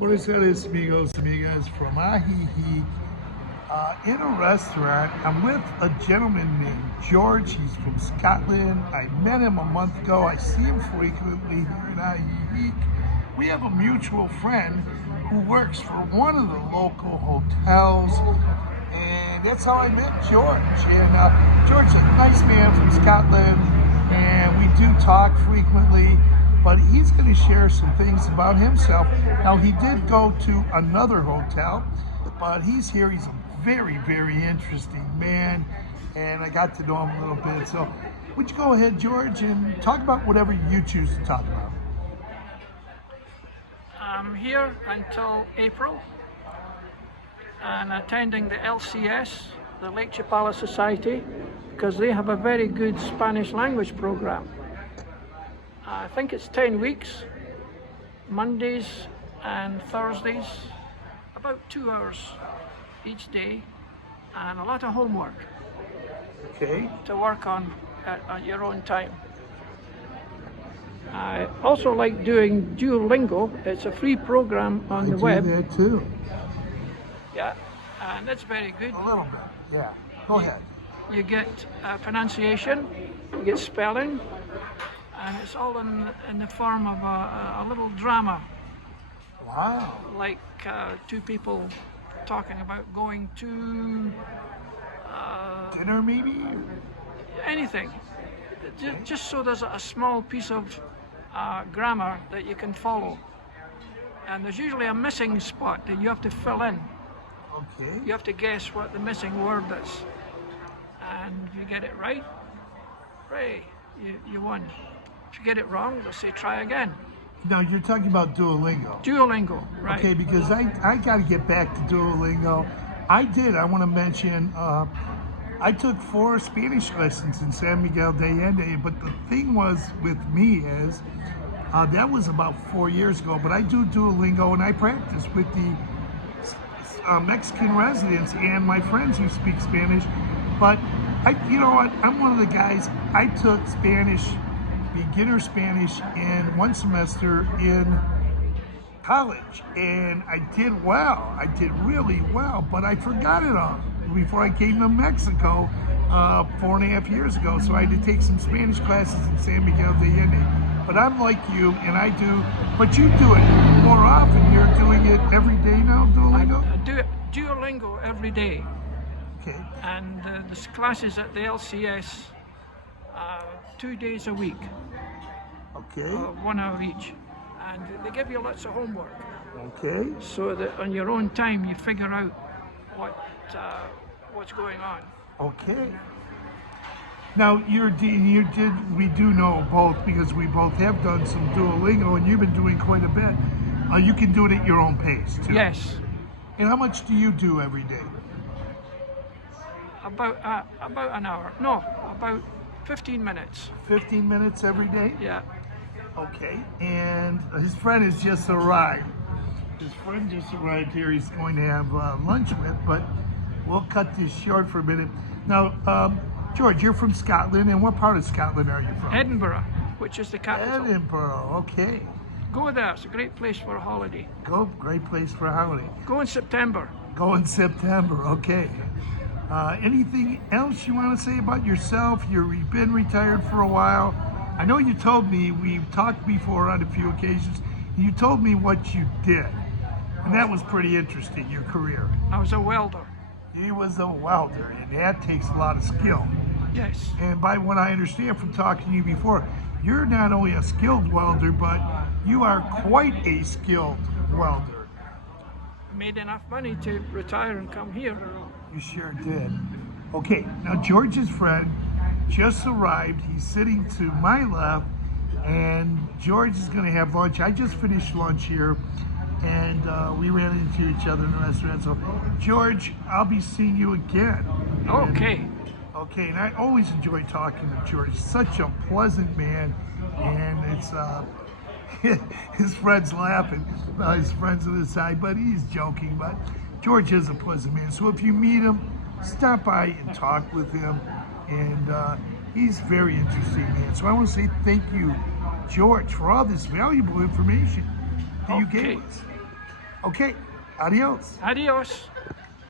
Buenos Aires, amigos, amigas, from Ajijic in a restaurant. I'm with a gentleman named George. He's from Scotland. I met him a month ago. I see him frequently here in Ajijic. We have a mutual friend who works for one of the local hotels, and that's how I met George. And George's a nice man from Scotland, and we do talk frequently. But he's going to share some things about himself. Now, he did go to another hotel, but he's here. He's a very, very interesting man, and I got to know him a little bit. So, would you go ahead, George, and talk about whatever you choose to talk about? I'm here until April and attending the LCS, the Lake Chapala Society, because they have a very good Spanish language program. I think it's 10 weeks, Mondays and Thursdays, about 2 hours each day, and a lot of homework. Okay. To work on at your own time. I also like doing Duolingo. It's a free program on the web. I do that too. Yeah, and it's very good. A little bit, yeah. Go ahead. You get pronunciation, you get spelling, and it's all in the form of a little drama. Wow. Like two people talking about going to... dinner maybe? Anything. Just so there's a small piece of grammar that you can follow. And there's usually a missing spot that you have to fill in. Okay. You have to guess what the missing word is. And if you get it right, hooray, you won. If you get it wrong, they'll say try again. Now, you're talking about Duolingo. Duolingo, right. Okay, because I got to get back to Duolingo. I want to mention, I took 4 Spanish lessons in San Miguel de Allende, but the thing was with me is, that was about 4 years ago, but I do Duolingo and I practice with the Mexican residents and my friends who speak Spanish. But you know what, I'm one of the guys, I took Spanish, beginner Spanish in 1 semester in college, and I did well. I did really well, but I forgot it all before I came to Mexico 4.5 years ago. So I had to take some Spanish classes in San Miguel de Allende. But I'm like you, and I do, but you do it more often. You're doing it every day now, Duolingo? I do Duolingo every day. Okay. And the classes at the LCS 2 days a week. Okay. 1 hour each. And they give you lots of homework. Okay. So that on your own time you figure out what's going on. Okay. Now we do know both, because we both have done some Duolingo, and you've been doing quite a bit. You can do it at your own pace too. Yes. And how much do you do every day? About an hour. No, about 15 minutes. 15 minutes every day? Yeah. Okay. And his friend has just arrived. His friend just arrived here. He's going to have lunch with, but we'll cut this short for a minute. Now, George, you're from Scotland, and what part of Scotland are you from? Edinburgh, which is the capital. Edinburgh, okay. Go there, it's a great place for a holiday. Great place for a holiday. Go in September. Go in September, okay. Anything else you want to say about yourself? You've been retired for a while. I know you told me, we've talked before on a few occasions, and you told me what you did. And that was pretty interesting, your career. I was a welder. He was a welder, and that takes a lot of skill. Yes. And by what I understand from talking to you before, you're not only a skilled welder, but you are quite a skilled welder. Made enough money to retire and come here. You sure did. Okay, now George's friend just arrived. He's sitting to my left, and George is going to have lunch. I just finished lunch here, and we ran into each other in the restaurant. So, George, I'll be seeing you again. Okay. Okay, and I always enjoy talking to George. Such a pleasant man, and it's his friends laughing. His friends on the side, but he's joking. But George is a pleasant man. So if you meet him, stop by and talk with him, and he's very interesting man. So I want to say thank you, George, for all this valuable information that you gave us. Okay, adios. Adios.